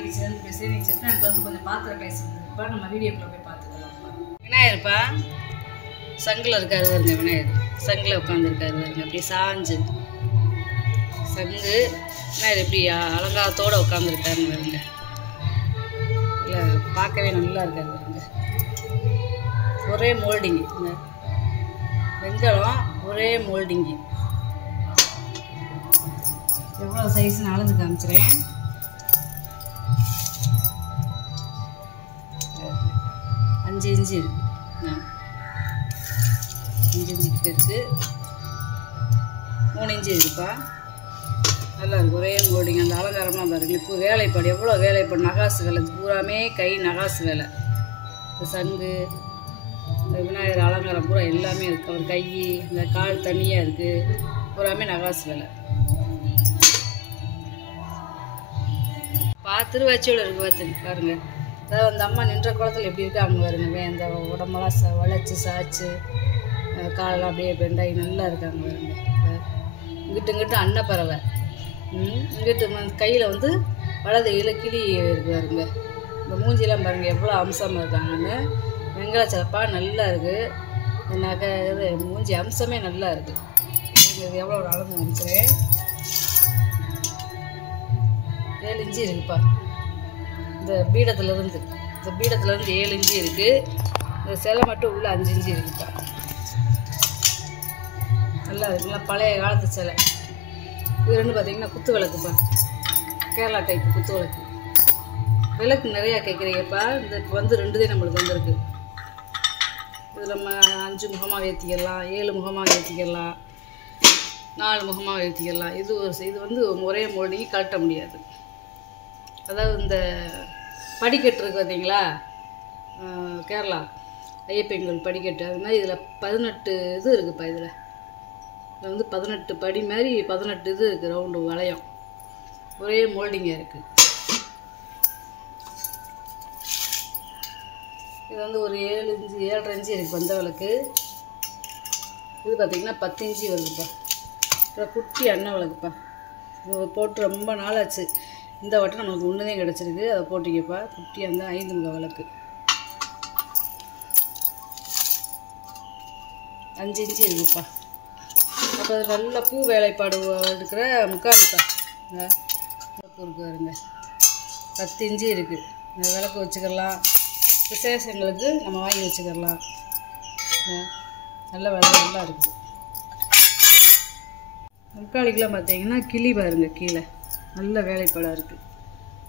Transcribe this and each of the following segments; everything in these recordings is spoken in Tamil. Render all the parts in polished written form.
பாட்டி கிச்சன் பேசுகிறேன். நீங்கள் செட்டிநாட்டில் வந்து கொஞ்சம் பாத்திர கைஸ் வந்துருப்பா. நம்ம வீடியோக்குள்ளே போய் பார்த்துக்கலாம்ப்பா. விநாயகர்ப்பா சங்கில் இருக்காரு வருங்க. விநாயகர் சங்கில் உட்காந்துருக்காரு வருங்க. அப்படி சாஞ்சு சங்கு விநாயகர் எப்படி அலங்காரத்தோடு உட்காந்துருக்காருன்னு வருங்க. இல்லை பார்க்கவே நல்லா இருக்காரு வருங்க. ஒரே மோல்டிங்கு வெங்கலம், ஒரே மோல்டிங்கு. எவ்வளோ சைஸ்ன்னு அளந்து காமிச்சிறேன். 5 இன்ச்சு இருக்குது. 5 இன்ச்சு கிட்ட இருக்குது. 3 இன்ச்சு இருக்குப்பா. நல்லா இருக்குது. ஒரே மோல்டிங். அந்த அலங்காரம்லாம் பாருங்க. இப்போ வேலைப்பாடு எவ்வளோ வேலைப்பாடு. நகாசு வேலை பூராமே கை நகாசு வேலை. இந்த சங்கு இந்த விநாயகர் அலங்காரம் பூரா எல்லாமே இருக்குது. அவர் கை இந்த கால் தனியாக இருக்குது. பூராமே நகாசு வேலை. திருவாச்சியோடு இருக்குது பார்த்துங்க பாருங்கள். அதாவது அந்த அம்மா நின்ற குளத்தில் எப்படி இருக்காங்க பாருங்க. அந்த உடம்பெல்லாம் வளைச்சி சாய்ச்சி காலெல்லாம் அப்படியே பெண்டாகி நல்லா இருக்காங்க பாருங்க. இங்கிட்டு அன்னப்பறவை. இங்கிட்டு கையில் வந்து வலது கிளி இருக்கு பாருங்க. இந்த மூஞ்சிலாம் பாருங்கள் எவ்வளோ அம்சமாக இருக்காங்கன்னு. வெங்காய சிறப்பா நல்லா இருக்குது. நகை மூஞ்சி அம்சமே நல்லா இருக்குது. இது எவ்வளோ ஒரு அளந்து நினச்சிறேன். 7 இன்ச்சு இருக்குப்பா. இந்த பீடத்துலேருந்து 7 இன்ச்சு இருக்குது. இந்த சிலை மட்டும் உள்ள 5 இன்ச்சு இருக்குப்பா. நல்லா இருக்குங்களா. பழைய காலத்து சிலை. இது ரெண்டு பார்த்திங்கன்னா குத்து விளக்குப்பா. கேரளா டைப்பு குத்து விளக்கு. விளக்கு நிறையா கேட்குறீங்கப்பா. இந்த வந்து 2 தான் நம்மளுக்கு வந்திருக்கு. இது நம்ம 5 முகமாக ஏற்றிக்கலாம், 7 முகமாக ஏற்றிக்கலாம், 4 முகமாக ஏற்றிக்கலாம். இது வந்து ஒரே மோல்டிங்கு கழட்ட முடியாது. அதாவது இந்த படிக்கட்டு இருக்குது பார்த்தீங்களா, கேரளா ஐயப்பன் படிக்கட்டு. அது மாதிரி இதில் 18 இது இருக்குதுப்பா. இதில் வந்து 18 படி மாதிரி 18 இது இருக்குது. ரவுண்டு வளையம் ஒரே மோல்டிங்காக இருக்குது. இது வந்து ஒரு 7 இன்ச்சு 7.5 இன்ச்சு இருக்குது பந்த விளக்கு. இது பார்த்திங்கன்னா 10 இன்ச்சு வருதுப்பா. அப்புறம் குட்டி அன்ன விளக்குப்பா. இது போட்டு ரொம்ப நாளாச்சு. இந்த வட்டம் நம்மளுக்கு ஒன்றுதான் கிடச்சிருக்கு. அதை போட்டிக்கப்பா. குட்டி அந்த 5 முக விளக்கு 5 இன்ச்சு இருக்குப்பா. அப்போ நல்ல பூ வேலைப்பாடு இருக்கிற முக்காலிப்பா. விளக்கு இருக்கு பாருங்க. 10 இன்ச்சு இருக்குது. இந்த விளக்கு வச்சுக்கலாம். விசேஷங்களுக்கு நம்ம வாங்கி வச்சுக்கலாம். நல்ல வேலை நல்லா இருக்குது. முக்காலிக்கெலாம் பார்த்தீங்கன்னா கிளி பாருங்க. கீழே நல்ல வேலைப்பாடாக இருக்குது.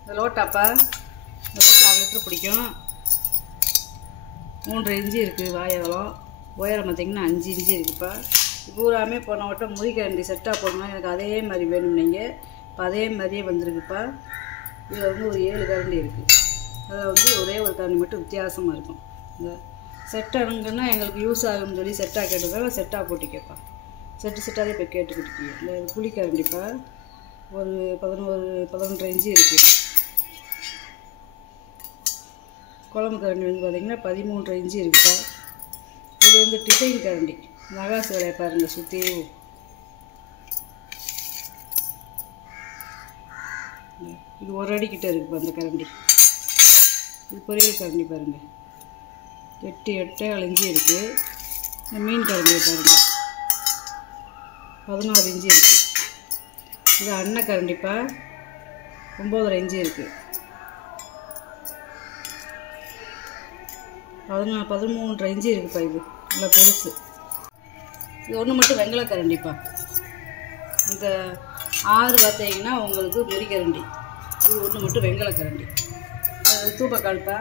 இந்த லோட்டாப்பா. இந்த லோட்டா 6 லிட்டர் பிடிக்கும். 3.5 இன்ச்சு இருக்குது வாயவளம். உயரம் பார்த்திங்கன்னா 5 இன்ச்சு இருக்குதுப்பா. பூராமே போன வட்டம் முறிக்கரண்டி செட்டாக போடணும். எனக்கு அதே மாதிரி வேணும். நீங்கள் இப்போ அதே மாதிரியே வந்திருக்குப்பா. இதில் வந்து ஒரு 7 கரண்டி இருக்குது. அதில் வந்து ஒரே ஒரு கரண்டி மட்டும் வித்தியாசமாக இருக்கும். இந்த செட்டானுங்கன்னா எங்களுக்கு யூஸ் ஆகும்னு சொல்லி செட்டாக கேட்டதால் செட்டாக போட்டிக்கப்பா. செட்டாகவே இப்போ கேட்டுக்கிட்டு. இந்த புளிக்கரண்டிப்பா. ஒரு 11.5 இன்ச்சு இருக்குது. குழம்பு கரண்டி வந்து பார்த்திங்கன்னா 13.5 இன்ச்சு இருக்குப்பா. இது வந்து டிசைன் கரண்டி. நகாசு வேலையை பாருங்கள். சுற்றி இது 1 அடிக்கிட்ட இருக்குப்பா அந்த கரண்டி. இது பொரியல் கரண்டி பாருங்கள். 8.4 இன்ச்சு இருக்குது. இந்த மீன் கரண்டியை பாருங்கள். 16 இன்ச்சு இருக்குது. இது அன்ன கரண்டிப்பா. 9.5 இன்ச்சு இருக்குது. 13.5 இன்ச்சு இருக்குப்பா. இது நல்லா பெருசு. இது ஒன்று மட்டும் வெங்கல கரண்டிப்பா. இந்த 6 பார்த்தீங்கன்னா உங்களுக்கு முறிக்கரண்டி. இது ஒன்று மட்டும் வெங்கல கரண்டி. தூபக்கால்ப்பா.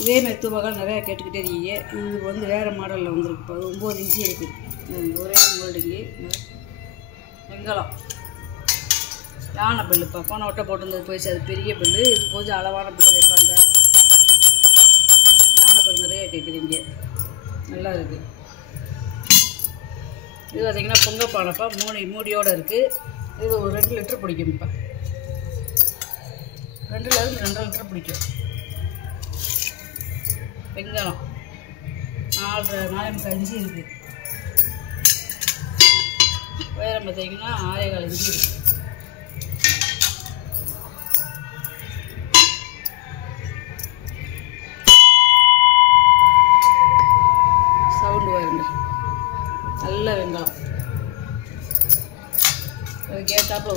இதேமாதிரி தூபக்கால் நிறையா கேட்டுக்கிட்டே இருக்கீங்க. இது வந்து வேறு மாடலில் வந்துருக்குப்பா. அது 9 இன்ச்சு இருக்குது. ஒரே மோல்டிங்கு. வெங்கலம் யானை பில்லுப்பா. போன வட்டம் போட்டிருந்தது போயிடுச்சு. அது பெரிய பில்லு. இது கொஞ்சம் அளவான பில்லு வைப்பா. அந்த யானை பில் நிறைய கேட்குறீங்க. நல்லா இருக்குது. இது பார்த்திங்கன்னா பொங்கப்பானைப்பா. மூடியோடு இருக்குது. இது ஒரு 2 லிட்டர் பிடிக்கும்ப்பா. 2லேருந்து 2.5 லிட்டர் பிடிக்கும். வெங்காயம் 4.5 இன்ச்சு இருக்குது. உயரம் பார்த்தீங்கன்னா 6.25 இன்ச்சு இருக்குது.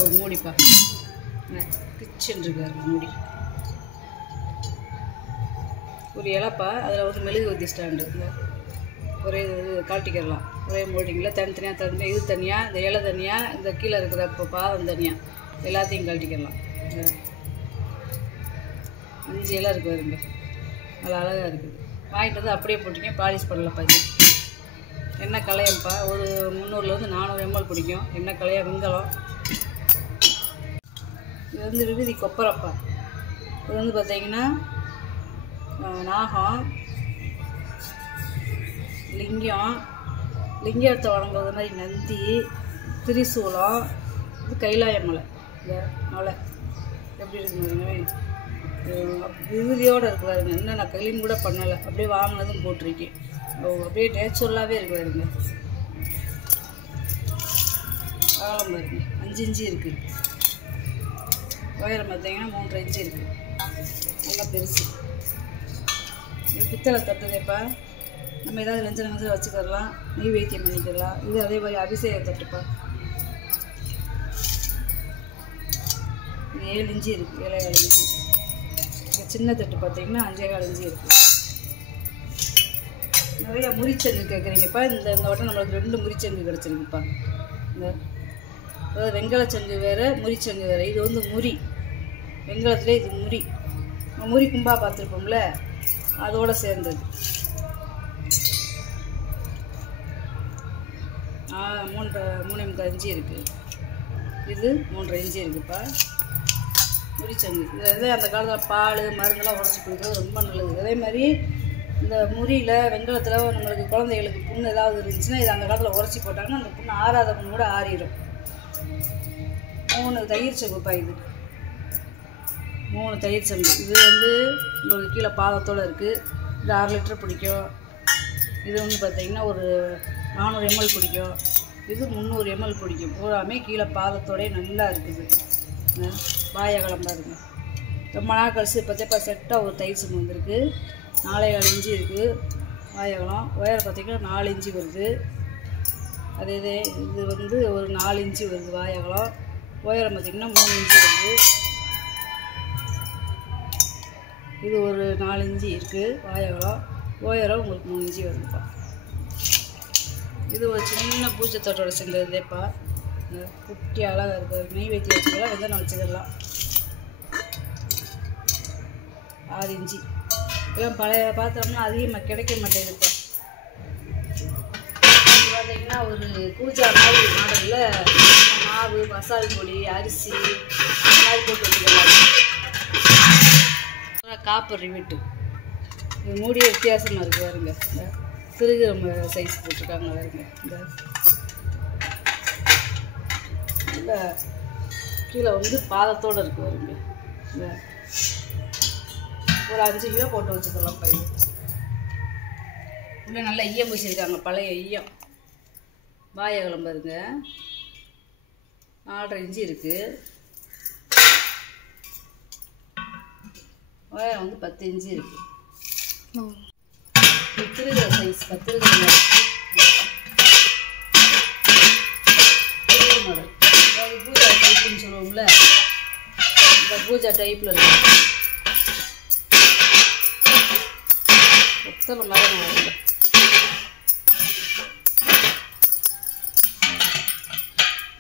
ஒரு மூடிப்பா, கிச்சன் இருக்காரு மூடி, ஒரு இலைப்பா. அதில் வந்து மெழுகுவர்த்தி ஸ்டாண்டு, இந்த ஒரே இது காட்டிக்கிறலாம். ஒரே மோல்டிங்கில் தனித்தனியாக இது தனியாக, இந்த இலை தனியாக, இந்த கீழே இருக்கிற இப்போ பாதம் தனியாக, எல்லாத்தையும் கழட்டிக்கிடலாம். 5 இலை இருக்குது வருங்க, நல்லா அழகாக இருக்குது. வாங்கிட்டு வந்து அப்படியே போட்டிங்க, பாலிஷ் பண்ணலப்பா. இது எண்ணெய் கலையம்ப்பா, ஒரு 300 400 ml பிடிக்கும். எண்ணெய் கலைய வெங்கலம். இது வந்து விபூதி கொப்பரைப்பா. இது வந்து பார்த்திங்கன்னா நாகம், லிங்கத்தை வணங்குறது மாதிரி நந்தி, திரிசூலம், இது கைலாய மலை. இந்த மலை எப்படி இருக்குங்க, விபூதியோடு இருக்கு பாருங்க. இன்னும் நான் க்ளீன் கூட பண்ணலை, அப்படியே வாங்கினதும் போட்டிருக்கேன். அப்படியே நேச்சுரலாகவே இருக்கு பாருங்க. ஆழம் பாருங்க, 5 இன்ச்சு இருக்குது. உயரம் பார்த்தீங்கன்னா 3.5 இன்ச்சு இருக்குது. நல்லா பெருசு. இது பித்தளை தட்டுதேப்பா, நம்ம ஏதாவது வெஞ்சனம் வச்சுக்கலாம், நெய்வேத்தியம் பண்ணிக்கலாம். இது அதே மாதிரி அபிஷேக தட்டுப்பா. இது 7 இன்ச்சு இருக்குது, 7.25 இன்ச்சு. சின்ன தட்டு பார்த்தீங்கன்னா 5.25 இன்ச்சு இருக்குது. நிறையா முறிச்சங்கு கேட்குறீங்கப்பா. இந்த வட்டம் நம்மளுக்கு 2 முறிச்சங்கு கிடச்சிருக்குப்பா. இந்த அதாவது வெங்கலச்சங்கு வேறு, முறிச்சங்கு வேறு. இது வந்து முறி, வெங்கலத்துலேயே இது முறி. முறி கும்பா பார்த்துருப்போம்ல, அதோடு சேர்ந்தது. 3.25 இன்ச்சு இருக்குது. இது 3.5 இன்ச்சு இருக்குதுப்பா முறிச்சங்கு. இது அந்த காலத்தில் பால் மருந்தெல்லாம் உடச்சி கொடுக்குறது ரொம்ப நல்லது. அதே மாதிரி இந்த முறியில் வெங்கலத்தில் நம்மளுக்கு குழந்தைகளுக்கு புண்ணு ஏதாவது இருந்துச்சுன்னா இது அந்த காலத்தில் உடச்சி போட்டாங்கன்னா அந்த புண்ணு ஆறாத புண்ணு கூட ஆறிடும். 3 தயிர் சங்குப்பா. இது 3 தயிர் சங்கு. இது வந்து உங்களுக்கு கீழே பாதத்தோடு இருக்குது. இது 6 லிட்டர் பிடிக்கும். இது வந்து பார்த்திங்கன்னா ஒரு 400 ml பிடிக்கும். இது 300 ml பிடிக்கும். பூராமே கீழே பாதத்தோடய நல்லா இருக்குது. வாயகலம் பாருங்க, ரொம்ப நாள் கழிச்சு பார்த்தப்பா செட்டாக ஒரு தயிர் சங்கு வந்திருக்கு. 4.25 இன்ச்சு இருக்குது வாயகலம். உயரம் பார்த்திங்கன்னா 4 இன்ச்சு வருது. அதே இது வந்து ஒரு 4 இன்ச்சு வருது வாயகலம். உயரம் பார்த்திங்கன்னா 3 இன்ச்சு வருது. இது ஒரு 4 இன்ச்சு இருக்குது வாயகலம். உயரம் உங்களுக்கு 3 இன்ச்சு வருதுப்பா. இது ஒரு சின்ன பூஜை தட்டோட செஞ்சதுப்பா. குட்டி அழகாக இருக்குது. நெய்வேத்தி வச்சுக்கலாம், வெந்தனம் வச்சுக்கலாம். 6 இன்ச்சு. இதெல்லாம் பழைய பாத்திரம்னா அதிகமாக கிடைக்க மாட்டேங்குதுப்பா. இது பார்த்தீங்கன்னா ஒரு பூஜா மாதிரி மாடலில் மாவு, மசால் பொடி, அரிசி அந்த மாதிரி போட்டு வச்சுக்கலாம். Copper rivet. இது மூடிய வித்தியாசமாக இருக்குது பாருங்க. இந்த திருகிரம்ப சைஸ் போட்டிருக்காங்க பாருங்க. இந்த கீழே வந்து பாதத்தோடு இருக்குது பாருங்க. இந்த ஒரு 5 கிலோ போட்டு வச்சுக்கலாம் பையன். உள்ளே நல்லா ஈயம் பூசியிருக்காங்க, பழைய ஈயம். வாயகலம் பாருங்க, 4.5 இன்ச்சு இருக்குது. உயரம் வந்து 10 இன்ச்சு இருக்குது. திருகிற சைஸ் 10 மாடல். அதாவது பூஜா டைப்புன்னு சொல்லுவோம்ல, இந்த பூஜா டைப்பில் இருக்கு. எத்தனை மரம் வருது.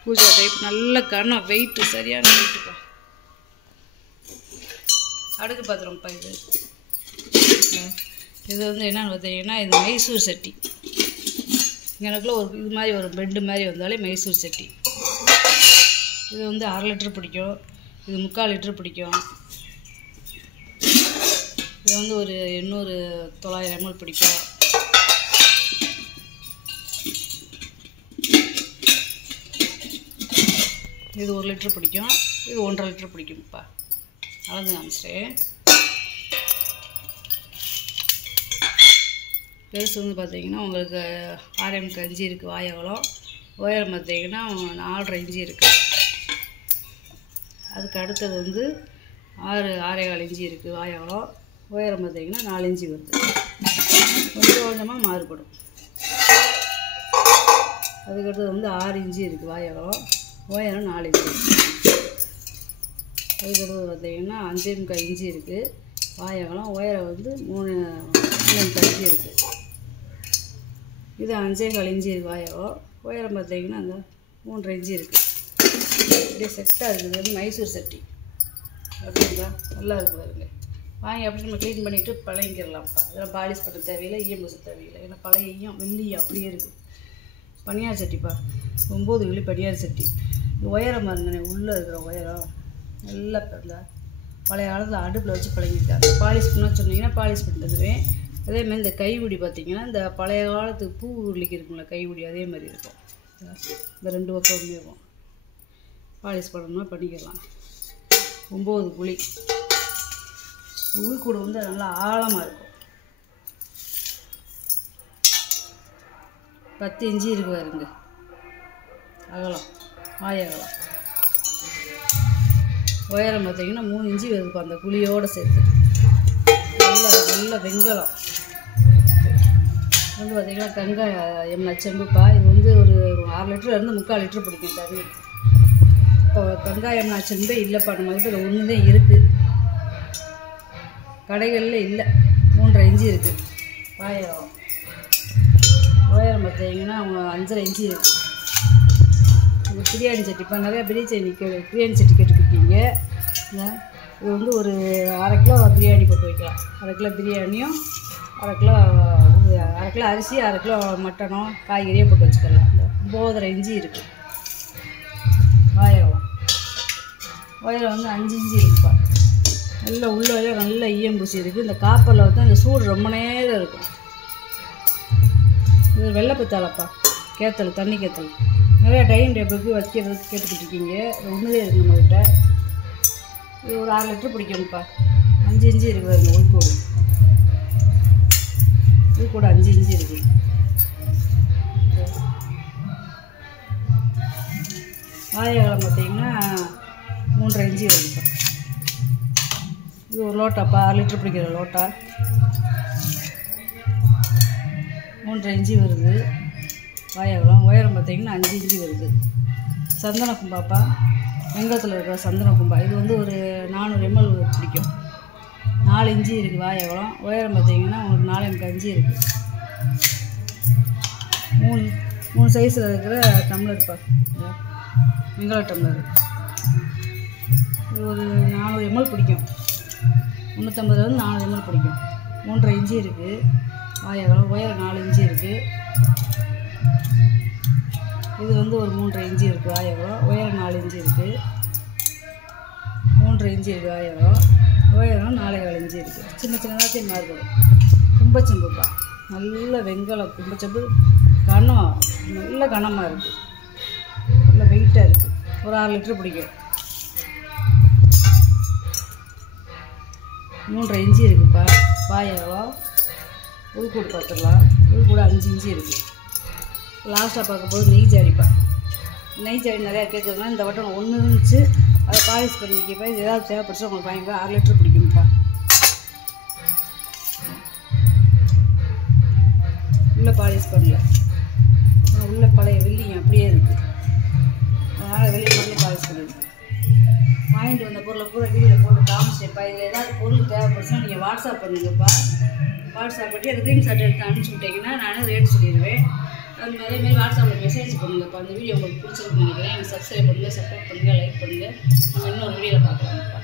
பூஜா டைப் நல்ல கனம், வெயிட்டு சரியான வெயிட்டுப்பா. அடுக்கு பாத்திரம்ப்பா. இது வந்து என்னென்னு பார்த்தீங்கன்னா இது மைசூர் சட்டி. எனக்குள்ள ஒரு இது மாதிரி ஒரு பெண்டு மாதிரி வந்தாலே மைசூர் சட்டி. இது வந்து 1/2 லிட்டர் பிடிக்கும். இது 3/4 லிட்டர் பிடிக்கும். இது வந்து ஒரு 800-900 ml பிடிக்கும். இது 1 லிட்டர் பிடிக்கும். இது 1.5 லிட்டர் பிடிக்கும்ப்பா. அளந்து காமிச்சிட்டேன். பெருசு வந்து பார்த்தீங்கன்னா உங்களுக்கு 6.5 இருக்குது வாயகலம். உயரம் பார்த்தீங்கன்னா 4.5 இன்ச்சு இருக்குது. அதுக்கு அடுத்தது வந்து 6.25 இன்ச்சு இருக்குது வாயகலம். உயரம் பார்த்தீங்கன்னா 4 இன்ச்சு வருது. கொஞ்சம் கொஞ்சமாக மாறுபடும். அதுக்கடுத்தது வந்து 6 இன்ச்சு இருக்குது வாயகலம். உயரம் 4 இன்ச்சு. அதுக்கடுத்து பார்த்தீங்கன்னா 5.25 இன்ச்சு இருக்குது வாயகலம். உயரம் வந்து 3.5 இன்ச்சு இருக்குது. இது 5.25 இன்ச்சு இருக்குது வாயகம். உயரம் பார்த்தீங்கன்னா அந்த 3.5 இன்ச்சு இருக்குது. அப்படியே செட்டாக இருக்குது. வந்து மைசூர் சட்டி அப்படிங்களா, நல்லா இருக்குது பாருங்க. வாங்கி அப்படி நம்ம க்ளீன் பண்ணிவிட்டு பழகிக்கிறலாம்ப்பா. இதெல்லாம் பாலிஷ் பண்ண தேவையில்லை, ஈயம் பூச தேவையில்லை. ஏன்னா பழைய ஈயம் வெள்ளி அப்படியே இருக்குது. பனியார் சட்டிப்பா, 9 வெள்ளி பனியார் சட்டி. இது உயரம் பாருங்கண்ணே, உள்ளே இருக்கிற உயரம் நல்லா இந்த பழைய காலத்தில் அடுப்பில் வச்சு பழகிருக்காங்க. பாலிஷ் பண்ண சொன்னீங்கன்னா பாலிஷ் பண்ணி தருவேன். அதேமாதிரி இந்த கைவிடி பார்த்திங்கன்னா இந்த பழைய காலத்துக்கு பூ உருளிக்கு இருக்குங்களா கைவிடி, அதே மாதிரி இருக்கும். இந்த 2 பக்கமுமே இருக்கும். பாலிஷ் பண்ணணும்னா பண்ணிக்கலாம். 9 குழி. உள்கூடு வந்து நல்லா ஆழமாக இருக்கும். 10 இன்ச்சு இருக்கு பாருங்க அகலம், வாய் அகலம். உயரம் பார்த்தீங்கன்னா 3 இன்ச்சு வருதுப்பா அந்த குழியோடு சேர்த்து. நல்ல வெங்கலம். வந்து பார்த்திங்கன்னா கங்காயம் செம்புப்பா. இது வந்து ஒரு 6 லிட்டர்லேருந்து 3/4 லிட்டர் பிடிக்கும் தண்ணி. இப்போ கங்காயம் செம்பே இல்லைப்பா நம்மகிட்ட. இது ஒன்று தான் இருக்குது, கடைகளில் இல்லை. 3.5 இன்ச்சு இருக்குது வாயம். உயரம் பார்த்தீங்கன்னா 5.5 இன்ச்சு இருக்குது. இது பிரியாணி சட்டி. இப்போ நிறையா பிரியாணி சட்டி கேட்டுருக்கீங்க. இது வந்து ஒரு 1/2 கிலோ பிரியாணி போட்டு வைக்கலாம். 1/2 கிலோ பிரியாணியும் 1/2 கிலோ அரிசி, 1/2 கிலோ மட்டனோ காய்கறியோ போட்டு வச்சுக்கலாம். இந்த 9.5 இன்ச்சு இருக்குது வாயம். உயரம் வந்து 5 இன்ச்சு இருக்குப்பா. நல்லா உள்ள நல்ல ஈயம் பூசி இருக்குது. இந்த காப்பரில் வந்து அந்த சூடு ரொம்ப நேரம் இருக்கும். இது வெள்ளை பித்தாளப்பா, கேத்தல், தண்ணி கேத்தல். நிறையா டைனிங் டேபிளுக்கு வைக்கிறதுக்கு கேட்டுக்கிட்டு இருக்கீங்க. இது ஒன்றுதே இருக்குது நம்மக்கிட்ட. இது ஒரு 6 லிட்டர் பிடிக்கும்ப்பா. 5 இன்ச்சு இருக்குது அந்த உள்கூடு. உள்கூடு 5 இன்ச்சு இருக்குது. வாயகலம் பார்த்தீங்கன்னா 3.5 இன்ச்சு வருதுப்பா. இது ஒரு லோட்டாப்பா, 6 லிட்டர் பிடிக்கிற லோட்டா. 3.5 இன்ச்சு வருது வாயகலம். உயரம் பார்த்தீங்கன்னா 5 இன்ச்சு வருது. சந்தன கும்பாப்பா, வெங்கலத்தில் இருக்கிற சந்தன கும்பா. இது வந்து ஒரு 400 ml பிடிக்கும். 4 இன்ச்சு இருக்குது வாயகலம். உயரம் பார்த்தீங்கன்னா உங்களுக்கு 4.25 இன்ச்சு இருக்குது. 3 சைஸில் இருக்கிற டம்ளர்ப்பா, வெங்கல டம்ளர். இது ஒரு 400 ml பிடிக்கும். 350 400 ml பிடிக்கும். 3.5 இன்ச்சு இருக்குது வாயகலம். உயரம் 4 இன்ச்சு இருக்குது. இது வந்து ஒரு 3.5 இன்ச்சு இருக்குது வாயகலம். உயரம் 4 இன்ச்சு இருக்குது. 3.5 இன்ச்சு இருக்குது வாயகலம். உயரம் 4.25 இன்ச்சு இருக்குது. சின்னதாக மாறுபடும். கும்பச்செம்புப்பா, நல்ல வெங்கலம் கும்பச்செம்பு. கனம் நல்ல கனமாக இருக்குது, நல்ல வெயிட்டாக இருக்குது. ஒரு 6 லிட்டர் பிடிக்கும். 3.5 இன்ச்சு இருக்குப்பா வாயகலம். உள்கூடு பார்த்துடலாம். உள்கூடு 5 இன்ச்சு இருக்குது. லாஸ்ட்டாக பார்க்கும்போது நெய் ஜாடிப்பா. நெய் ஜாடி நிறையா கேட்குறதுனால இந்த வட்டம் 1 இருந்துச்சு, அதை பாலிஷ் பண்ணி வைக்கப்பா. இது ஏதாவது தேவைப்படுச்சு உங்களுக்கு வாங்கிப்பா. 6 லிட்டர் பிடிக்கும்ப்பா. உள்ளே பாலிஷ் பண்ணல, உள்ள பழைய வெள்ளிங்க அப்படியே இருக்குது. அதனால் வெளியே மட்டும் பாலிஷ் பண்ணிடுங்க. வாங்கிட்டு வந்த பொருளை பூரா வீடியோவில் போட்டு காமிச்சிட்டேப்பா. இதில் ஏதாவது பொருள் தேவைப்படுச்சுன்னா நீங்கள் வாட்ஸ்அப் பண்ணுங்கப்பா. வாட்ஸ்அப் பண்ணி அது ஸ்க்ரீன்ஷாட் எடுத்து அனுப்பிச்சி விட்டிங்கன்னா நான் ரேட் சொல்லிடுவேன். அதேமாரி வாட்ஸ்அப்பில் மெசேஜ் பண்ணுங்கப்பா. அந்த வீடியோ உங்களுக்கு பிடிச்சிருக்குன்னு நினைக்கிறேன். எனக்கு சப்ஸ்கிரைப் பண்ணுங்கள், சப்போர்ட் பண்ணுங்கள், லைக் பண்ணுங்கள். நம்ம இன்னொரு வீடியோவில் பார்க்கலாம்ப்பா.